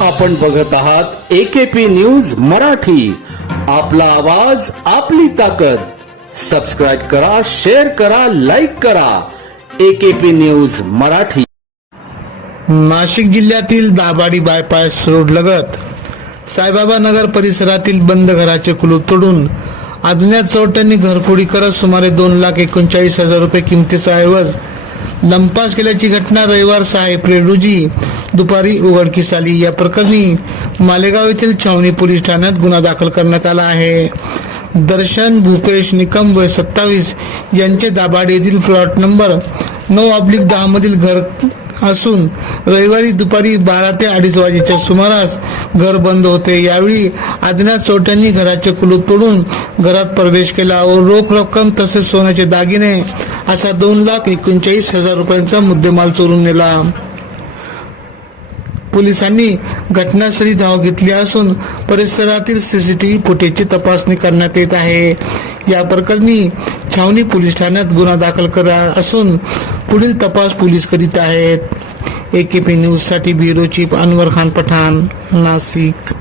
आपण बघत आहात एकेपी न्यूज मराठी. आपला आवाज आपली ताकद. सबस्क्राईब करा शेअर करा लाईक करा. AKP news Marathi. नाशिक जिल्ह्यातील दाभाडी बायपास रोड लगत साईबाबा नगर परिसरातील बंद घराचे कुलूप तोडून अज्ञात चोरट्यांनी घरफोडी करत सुमारे दोन लाख एकोणचाळीस हजार रुपये किमतीचा ऐवज लंपास केल्याची घटना रविवार सहा एप्रिल रोजी दुपारी उघडकीस आली. या प्रकरणी मालेगाव येथील छावणी पोलीस ठाण्यात गुन्हा दाखल करण्यात आला आहे. दर्शन भूपेश निकम वय सत्तावीस यांचे दाभाड येथील प्लॉट नंबर नऊ ऑब्लिक दहा मधील घर असून रविवारी दुपारी बारा ते अडीच वाजेच्या सुमारास घर बंद होते. यावेळी अज्ञात चोरट्यांनी घराचे कुलूप तोडून घरात प्रवेश केला व रोख रक्कम तसेच सोन्याचे दागिने असा दोन लाख एकोणचाळीस हजार रुपयांचा मुद्देमाल चोरून नेला. पोलिसांनी घटनास्थळी धाव घेतली असून परिसरातील सी सी टी व्ही फुटेजची तपासणी करण्यात येत आहे. या प्रकरणी छावणी पोलीस ठाण्यात गुन्हा दाखल करा असून पुढील तपास पोलीस करीत आहेत. ए के पी न्यूजसाठी ब्युरो चीफ अनवर खान पठाण नाशिक.